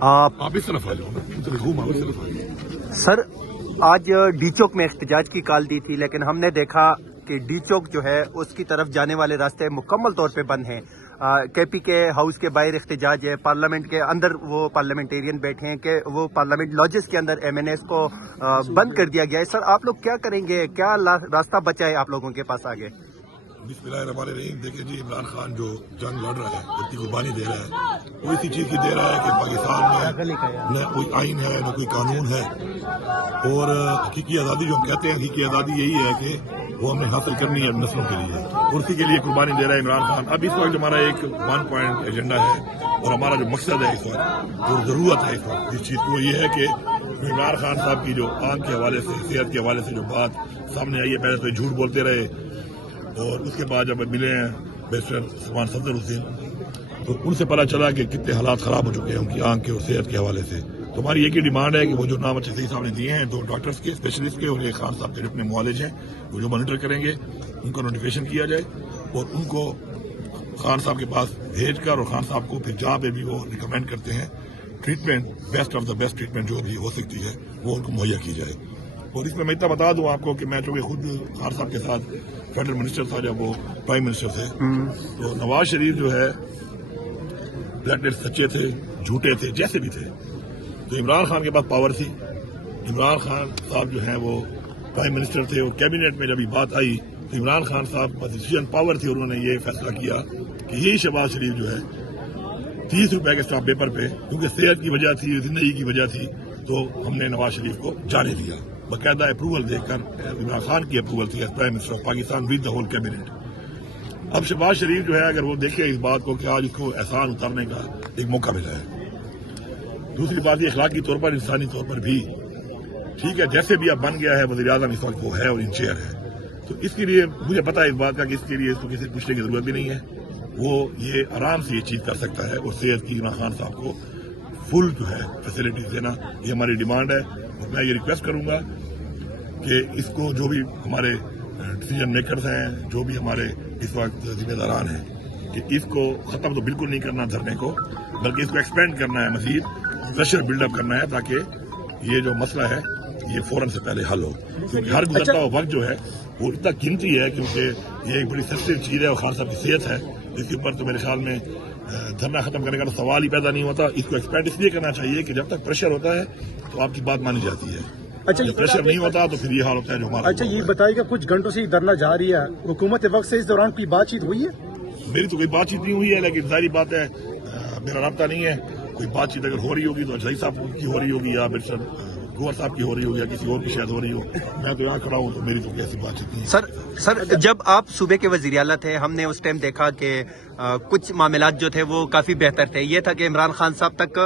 آپ اس طرف آ جاؤ سر آج ڈی چوک میں احتجاج کی کال دی تھی، لیکن ہم نے دیکھا کہ ڈی چوک جو ہے اس کی طرف جانے والے راستے مکمل طور پہ بند ہیں۔ کے پی کے ہاؤس کے باہر احتجاج ہے، پارلیمنٹ کے اندر وہ پارلیمنٹیرین بیٹھے ہیں کہ وہ پارلیمنٹ لاجز کے اندر ایم این ایس کو بند کر دیا گیا ہے۔ سر آپ لوگ کیا کریں گے؟ کیا راستہ بچا ہے آپ لوگوں کے پاس آگے؟ بسم اللہ الرحمن الرحیم۔ دیکھیں جی، عمران خان جو جنگ لڑ رہا ہے، اتنی قربانی دے رہا ہے، وہ اسی چیز کی دے رہا ہے کہ پاکستان میں نہ کوئی آئین ہے نہ کوئی قانون ہے، اور حقیقی آزادی جو ہم کہتے ہیں، حقیقی آزادی یہی ہے کہ وہ ہمیں حاصل کرنی ہے نسلوں کے لیے، اور اسی کے لیے قربانی دے رہا ہے عمران خان۔ اب اس وقت ہمارا ایک 1 پوائنٹ ایجنڈا ہے، اور ہمارا جو مقصد ہے اس وقت اور ضرورت ہے اس وقت اس چیز کو، یہ ہے کہ عمران خان صاحب کی جو آنکھ کے حوالے سے، صحت کے حوالے سے جو بات سامنے آئی ہے، پہلے تو جھوٹ بولتے رہے، اور اس کے بعد جب ملے ہیں بیرسٹر سلمان صفدر حسین، تو ان سے پتہ چلا کہ کتنے حالات خراب ہو چکے ہیں ان کی آنکھ کے اور صحت کے حوالے سے۔ تو ہماری ایک ہی ڈیمانڈ ہے کہ وہ جو نام اچھے صحیح صاحب نے دیے ہیں 2 ڈاکٹرز کے، اسپیشلسٹ کے، اور ایک خان صاحب کے جو اپنے معالج ہیں وہ جو مانیٹر کریں گے، ان کو نوٹیفیکیشن کیا جائے، اور ان کو خان صاحب کے پاس بھیج کر، اور خان صاحب کو پھر جہاں پہ بھی وہ ریکمینڈ کرتے ہیں treatment, best of the best treatment جو بھی ہو سکتی ہے وہ ان کو مہیا کی جائے۔ اور اس میں اتنا بتا دوں آپ کو کہ میں چونکہ خود خان صاحب کے ساتھ فیڈرل منسٹر تھا جب وہ پرائم منسٹر تھے، تو نواز شریف جو ہے بلیک سچے تھے، جھوٹے تھے، جیسے بھی تھے، تو عمران خان کے پاس پاور تھی۔ عمران خان صاحب جو ہیں وہ پرائم منسٹر تھے، اور کیبنٹ میں جب یہ بات آئی تو عمران خان صاحب کے پاس ڈیسیژن پاور تھی، اور انہوں نے یہ فیصلہ کیا کہ یہی شہباز شریف جو ہے 30 روپے کے اسٹامپ پیپر پہ، کیونکہ صحت کی وجہ تھی، زندگی کی وجہ تھی، تو ہم نے نواز شریف کو جانے دیا، باقاعدہ اپروول دے کر۔ عمران خان کی اپروول تھی as prime minister of Pakistan with the whole cabinet. اب شہباز شریف جو ہے اگر وہ دیکھے اس بات کو کہ آج اس کو احسان اتارنے کا ایک موقع ملا ہے۔ دوسری بات یہ اخلاقی طور پر، انسانی طور پر بھی ٹھیک ہے، جیسے بھی اب بن گیا ہے وزیر اعظم اس وقت وہ ہے اور ان چیئر ہے، تو اس کے لیے مجھے پتا ہے اس بات کا کہ اس کے لیے اس کو کسی پوچھنے کی ضرورت بھی نہیں ہے، وہ یہ آرام سے یہ چیز کر سکتا ہے، اور صحت کی عمران خان صاحب کو فل جو ہے فیسلٹیز دینا، یہ ہماری ڈیمانڈ ہے۔ اور میں یہ ریکویسٹ کروں گا کہ اس کو جو بھی ہمارے ڈیسیژن میکرز ہیں، جو بھی ہمارے اس وقت ذمہ داران ہیں، کہ اس کو ختم تو بالکل نہیں کرنا دھرنے کو، بلکہ اس کو ایکسپینڈ کرنا ہے، مزید پریشر بلڈ اپ کرنا ہے، تاکہ یہ جو مسئلہ ہے یہ فوراً سے پہلے حل ہو، کیونکہ ہر گزرتا ہوا وقت جو ہے وہ اتنا قیمتی ہے، کیونکہ یہ ایک بڑی سینسٹیو چیز ہے، اور خان صاحب کی صحت ہے، اس کے اوپر تو میرے خیال میں دھرنا ختم کرنے کا تو سوال ہی پیدا نہیں ہوتا۔ اس کو ایکسپینڈ اس لیے کرنا چاہیے کہ جب تک پریشر ہوتا ہے تو آپ کی بات مانی جاتی ہے، جب پریشر نہیں ہوتا تو پھر یہ حال ہوتا ہے جو ہمارا۔ اچھا یہ بتائیے گا، کچھ گھنٹوں سے یہ دھرنا جاری ہے، حکومت وقت سے اس دوران کوئی بات چیت ہوئی ہے؟ میری تو کوئی بات چیت نہیں ہوئی ہے، لیکن ظاہری بات ہے میرا رابطہ نہیں ہے، کوئی بات چیت اگر ہو رہی ہوگی تو اجلائی صاحب کی ہو رہی ہوگی، یا بیرسٹر گوہر صاحب کی ہو رہی ہوگی، یا کسی اور کی شاید ہو رہی ہو، میں تو یہاں کھڑا ہوں تو میری تو کوئی ایسی بات چیت نہیں ہے۔ سر جب آپ صوبے کے وزیر اعلیٰ تھے، ہم نے اس ٹائم دیکھا کہ کچھ معاملات جو تھے وہ کافی بہتر تھے، یہ تھا کہ عمران خان صاحب تک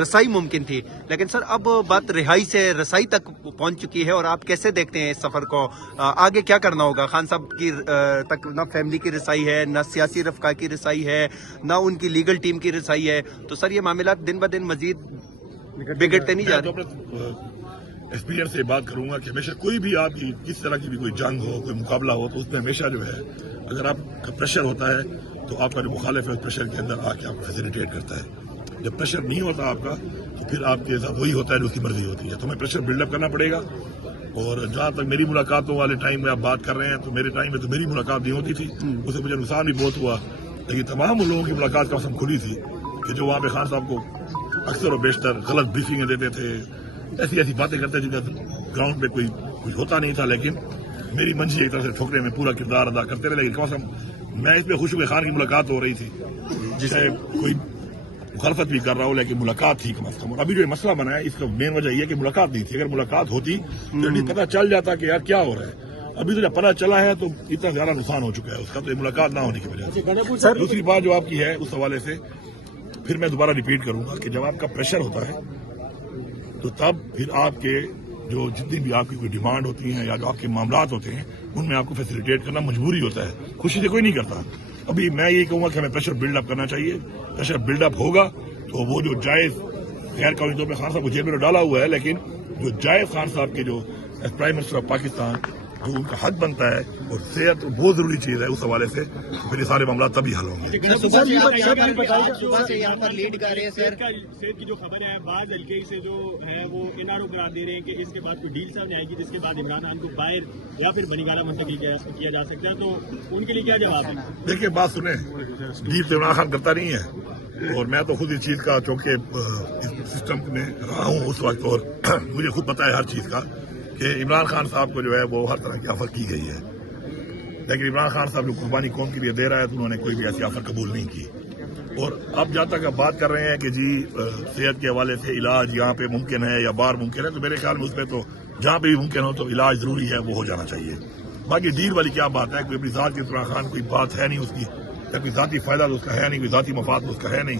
رسائی ممکن تھی، لیکن سر اب بات رہائی سے رسائی تک پہنچ چکی ہے، اور آپ کیسے دیکھتے ہیں اس سفر کو؟ آگے کیا کرنا ہوگا؟ خان صاحب کی تک نہ فیملی کی رسائی ہے، نہ سیاسی رفقا کی رسائی ہے، نہ ان کی لیگل ٹیم کی رسائی ہے، تو سر یہ معاملات دن بدن مزید بگڑتے نہیں جا رہے؟ ایکسپیرینس سے بات کروں گا کہ ہمیشہ کوئی بھی آپ کی کس طرح کی بھی کوئی جنگ ہو، کوئی مقابلہ ہو، تو اس میں ہمیشہ جو ہے اگر آپ کا پریشر ہوتا ہے تو آپ کا جو مخالف ہے اس پریشر کے اندر آ کے آپ کو فیسیلیٹیٹ کرتا ہے۔ جب پریشر نہیں ہوتا آپ کا تو پھر آپ کے ساتھ وہی ہوتا ہے جو اس کی مرضی ہوتی ہے، تو ہمیں پریشر بلڈ اپ کرنا پڑے گا۔ اور جہاں تک میری ملاقاتوں والے ٹائم میں آپ بات کر رہے ہیں، تو میرے ٹائم میں تو میری ملاقات نہیں ہوتی تھی، اس سے مجھے نقصان بھی بہت ہوا، لیکن تمام ان لوگوں کی ملاقات کا قسم کھلی تھی کہ جو وہاں پہ خان صاحب کو اکثر و بیشتر غلط بریفنگیں دیتے تھے، ایسی باتیں کرتے جن کا گراؤنڈ پہ کوئی کچھ ہوتا نہیں تھا، لیکن میری منشی ایک طرح سے ٹھوکرے میں پورا کردار ادا کرتے رہے، لیکن کم از کم میں اس پہ خوش ہوں کہ خان کی ملاقات ہو رہی تھی، جسے کوئی مخالفت بھی کر رہا ہوں، لیکن ملاقات تھی کم از کم۔ اور ابھی جو مسئلہ بنا ہے اس کا مین وجہ یہ ہے کہ ملاقات نہیں تھی، اگر ملاقات ہوتی تو پتہ چل جاتا کہ یار کیا ہو رہا ہے۔ ابھی تو جب پتہ چلا ہے تو اتنا زیادہ نقصان ہو چکا ہے اس کا، تو یہ ملاقات نہ ہونے کی وجہ سے۔ دوسری بات جو آپ کی ہے اس حوالے سے پھر میں دوبارہ ریپیٹ کروں گا کہ جب آپ کا پریشر ہوتا ہے تو تب پھر آپ کے جو جتنی بھی آپ کی کوئی ڈیمانڈ ہوتی ہیں یا جو آپ کے معاملات ہوتے ہیں ان میں آپ کو فیسیلیٹیٹ کرنا مجبوری ہوتا ہے، خوشی سے کوئی نہیں کرتا۔ ابھی میں یہی کہوں گا کہ ہمیں پریشر بلڈ اپ کرنا چاہیے، پریشر بلڈ اپ ہوگا تو وہ جو جائز غیر قانونی طور پہ خان صاحب کو جیل میں ڈالا ہوا ہے، لیکن جو جائز خان صاحب کے جو پرائم منسٹر آف پاکستان جو ان کا حق بنتا ہے، اور صحت بہت ضروری چیز ہے، اس حوالے سے پھر یہ سارے معاملات تبھی حل ہوں گے۔ صبح سے یہاں پر لیڈ کر رہے ہیں سر، صحت کی جو خبر ہے بعض حلقے سے جو ہے وہ انارو قرار دے رہے ہیں کہ اس کے بعد کوئی ڈیل سامنے آئے گی جس کے بعد عمران خان کو باہر یا پھر بنیگالہ منتقل کیا جا سکتا ہے، تو ان کے لیے کیا جواب ہے؟ دیکھیے بات سنیں، ڈیل تو عمران خان کرتا نہیں ہے، اور میں تو خود اس چیز کا چونکہ اس سسٹم میں رہا ہوں اس وقت، اور مجھے خود پتا ہے ہر چیز کا کہ عمران خان صاحب کو جو ہے وہ ہر طرح کی آفر کی گئی ہے، لیکن عمران خان صاحب جو قربانی قوم کے لیے دے رہا ہے تو انہوں نے کوئی بھی ایسی آفر قبول نہیں کی۔ اور اب جہاں تک آپ بات کر رہے ہیں کہ جی صحت کے حوالے سے علاج یہاں پہ ممکن ہے یا باہر ممکن ہے، تو میرے خیال میں اس پہ تو جہاں پہ بھی ممکن ہو تو علاج ضروری ہے، وہ ہو جانا چاہیے۔ باقی ڈیل والی کیا بات ہے، کوئی اپنی ذات کی عمران خان کوئی بات ہے نہیں اس کی، یا کوئی ذاتی فائدہ تو اس کا ہے نہیں، کوئی ذاتی مفاد تو اس کا ہے نہیں،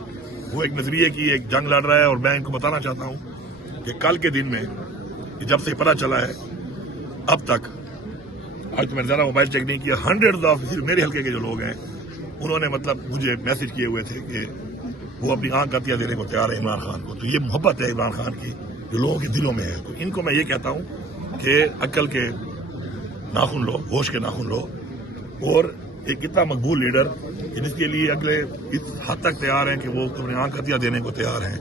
وہ ایک نظریے کی ایک جنگ لڑ رہا ہے۔ اور میں ان کو بتانا چاہتا ہوں کہ کل کے دن میں جب سے پتہ چلا ہے اب تک، آج تو میں نے زیادہ موبائل چیک نہیں کیا، 100 میرے حلقے کے جو لوگ ہیں انہوں نے مطلب مجھے میسج کیے ہوئے تھے کہ وہ اپنی آنکھ عطیہ دینے کو تیار ہے عمران خان کو۔ تو یہ محبت ہے عمران خان کی جو لوگوں کے دلوں میں ہے۔ تو ان کو میں یہ کہتا ہوں کہ عقل کے ناخن لو، ہوش کے ناخن لو، اور ایک اتنا مقبول لیڈر جس کے لیے اگلے اس حد تک تیار ہیں کہ وہ تمہیں آنکھ عطیہ دینے کو تیار ہیں،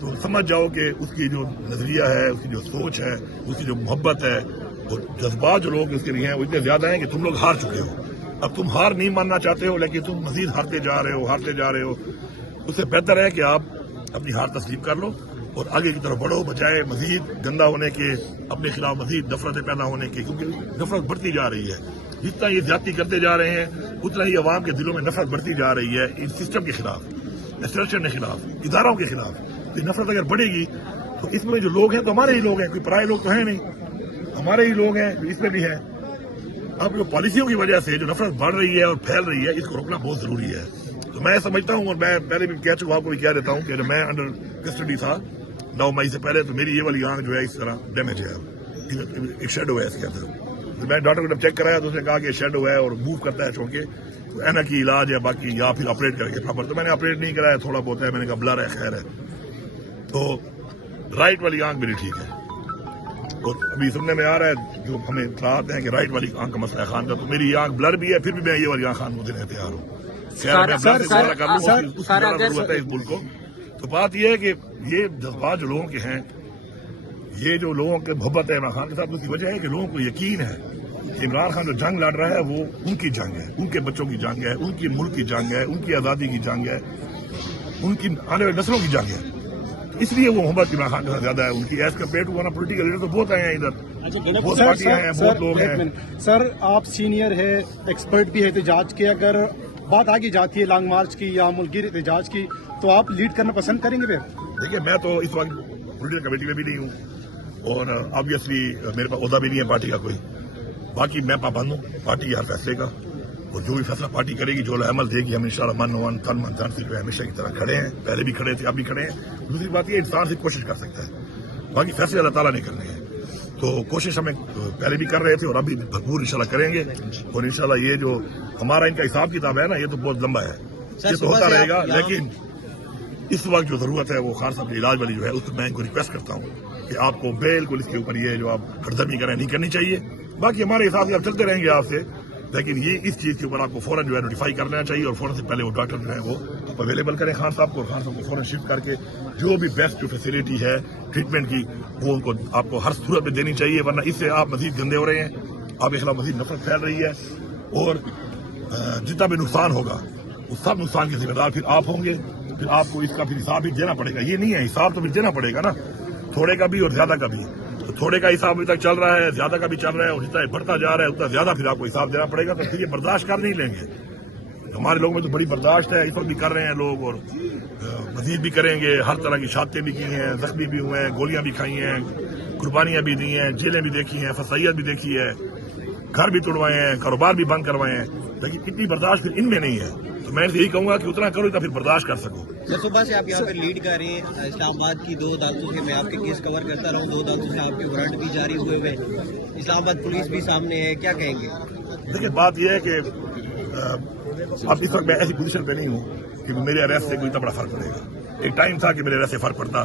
تو سمجھ جاؤ کہ اس کی جو نظریہ ہے، اس کی جو سوچ ہے، اس کی جو محبت ہے، اور جذبات جو لوگ اس کے لیے ہیں وہ اتنے زیادہ ہیں کہ تم لوگ ہار چکے ہو۔ اب تم ہار نہیں ماننا چاہتے ہو، لیکن تم مزید ہارتے جا رہے ہو۔ اس سے بہتر ہے کہ آپ اپنی ہار تسلیم کر لو اور آگے کی طرف بڑھو، بجائے مزید گندا ہونے کے، اپنے خلاف مزید نفرتیں پیدا ہونے کے، کیونکہ نفرت بڑھتی جا رہی ہے۔ جتنا یہ زیادتی کرتے جا رہے ہیں اتنا ہی عوام کے دلوں میں نفرت بڑھتی جا رہی ہے، اس سسٹم کے خلاف، انسٹیٹیوشن کے خلاف، اداروں کے خلاف۔ یہ نفرت اگر بڑھے گی تو اس میں جو لوگ ہیں تو ہمارے ہی لوگ ہیں، کوئی پرائے لوگ تو ہیں نہیں، ہمارے ہی لوگ ہیں، اس میں بھی ہے۔ اب جو پالیسیوں کی وجہ سے جو نفرت بڑھ رہی ہے اور پھیل رہی ہے، اس کو روکنا بہت ضروری ہے۔ تو میں سمجھتا ہوں، اور میں پہلے بھی کہہ چکا ہوں، آپ کو بھی کہہ دیتا ہوں کہ جب میں انڈر کسٹڈی تھا 9 مئی سے پہلے، تو میری یہ والی آنکھ جو ہے اس طرح ڈیمیج ہے، ایک شیڈو ہے اس کے اندر۔ تو میں ڈاکٹر کو جب چیک کرایا تو اس نے کہا کہ شیڈو ہے اور موو کرتا ہے چونکہ، تو اینا کی علاج ہے باقی، یا پھر آپریٹ کر کے پراپر۔ تو میں نے آپریٹ نہیں کرایا، تھوڑا بہت ہے، میں نے کہا بلر ہے، خیر ہے۔ تو رائٹ والی آنکھ میری ٹھیک ہے، اور ابھی سننے میں آ رہا ہے جو ہمیں اطلاعات ہیں کہ رائٹ والی آنکھ کا مسئلہ ہے خان کا، تو میری یہ آنکھ بلر بھی ہے، پھر بھی میں یہ والی آنکھ خان کو دینے تیار ہوں۔ خیر میں بلر سے دوبارہ کر لوں، اس کی ضرورت ہے اس ملک کو۔ تو بات یہ ہے کہ یہ جذبات جو لوگوں کے ہیں، یہ جو لوگوں کے محبت ہے عمران خان کے ساتھ، اس کی وجہ ہے کہ لوگوں کو یقین ہے کہ عمران خان جو جنگ لڑ رہا ہے وہ ان کی جنگ ہے، ان کے بچوں کی جنگ ہے، ان کی ملک کی جنگ ہے، ان کی آزادی کی جنگ ہے، ان کی آنے والی نسلوں کی جنگ ہے۔ اس لیے وہ محبت عمران خان کے ساتھ زیادہ ہے ان کی، ایز کمپیئر ٹو ورنہ پولیٹیکل لیڈر تو بہت آئے ہیں ادھر، بہت پارٹیاں ہیں، بہت لوگ ہیں۔ سر آپ سینئر ہے، ایکسپرٹ بھی ہے احتجاج کے، اگر بات آگے جاتی ہے لانگ مارچ کی یا ملک گیر احتجاج کی، تو آپ لیڈ کرنا پسند کریں گے پھر؟ دیکھیے میں تو اس وقت پولیٹیکل کمیٹی میں بھی نہیں ہوں، اور آبویسلی میرے پاس عہدہ بھی نہیں ہے پارٹی کا کوئی، باقی میں پابند ہوں پارٹی کے ہر فیصلے کا، اور جو بھی فیصلہ پارٹی کرے گی، جو عمل دے گی، ہم انشاءاللہ من تن سے ہمیشہ کی طرح کھڑے ہیں، پہلے بھی کھڑے تھے، اب بھی کھڑے ہیں۔ دوسری بات یہ انسان سے کوشش کر سکتا ہے، باقی فیصلے اللہ تعالیٰ نے کرنے ہیں، تو کوشش ہمیں پہلے بھی کر رہے تھے اور اب بھی بھرپور انشاءاللہ کریں گے، اور انشاءاللہ یہ جو ہمارا ان کا حساب کتاب ہے نا، یہ تو بہت لمبا ہے، یہ تو ہوتا رہے گا، لیکن اس وقت جو ضرورت ہے وہ خان صاحب کے علاج والی جو ہے، اس میں ان کو ریکویسٹ کرتا ہوں کہ آپ کو بالکل اس کے اوپر یہ جو آپ ہردرمی کریں نہیں کرنی چاہیے۔ باقی ہمارے حساب سے آپ چلتے رہیں گے آپ سے، لیکن یہ اس چیز کے اوپر آپ کو فوراً جو ہے نوٹیفائی کر لینا چاہیے، اور فوراً سے پہلے وہ ڈاکٹر جو ہے وہ اویلیبل کریں خان صاحب کو، اور خان صاحب کو فوراً شفٹ کر کے جو بھی بیسٹ جو فیسلٹی ہے ٹریٹمنٹ کی وہ ان کو آپ کو ہر صورت میں دینی چاہیے، ورنہ اس سے آپ مزید گندے ہو رہے ہیں، آپ کے خلاف مزید نفرت پھیل رہی ہے، اور جتنا بھی نقصان ہوگا اس سب نقصان کے ذمہ دار پھر آپ ہوں گے، پھر آپ کو اس کا پھر حساب بھی دینا پڑے گا۔ یہ نہیں ہے حساب تو پھر دینا پڑے گا نا، تھوڑے کا بھی اور زیادہ کا بھی، تو تھوڑے کا حساب ابھی تک چل رہا ہے، زیادہ کا بھی چل رہا ہے، اور جتنا بڑھتا جا رہا ہے اتنا زیادہ پھر آپ کو حساب دینا پڑے گا، تو پھر یہ برداشت کر نہیں لیں گے۔ ہمارے لوگوں میں تو بڑی برداشت ہے، اس وقت بھی کر رہے ہیں لوگ، اور مزید بھی کریں گے، ہر طرح کی شہادتیں بھی کی ہیں، زخمی بھی ہوئے ہیں، گولیاں بھی کھائی ہیں، قربانیاں بھی دی ہیں، جیلیں بھی دیکھی ہیں، فسائیت بھی دیکھی ہے، گھر بھی توڑوائے ہیں، کاروبار بھی بند کروائے ہیں، لیکن اتنی برداشت پھر ان میں نہیں ہے۔ تو میں یہی کہوں گا کہ اتنا کرو اتنا پھر برداشت کر سکو۔ صبح سے آپ یہاں پر لیڈ کر رہے ہیں، اسلام آباد کی 2 عدالتوں سے میں آپ کے کیس کور کرتا رہا ہوں، 2 عدالتوں سے آپ کے وارنٹ بھی جاری ہوئے ہوئے، اسلام آباد پولیس بھی سامنے ہے، کیا کہیں گے؟ دیکھیں بات یہ ہے کہ اب اس وقت میں ایسی پوزیشن پہ نہیں ہوں کہ میرے اریسٹ سے کوئی اتنا بڑا فرق پڑے گا۔ ایک ٹائم تھا کہ میرے اریسٹ سے فرق پڑتا،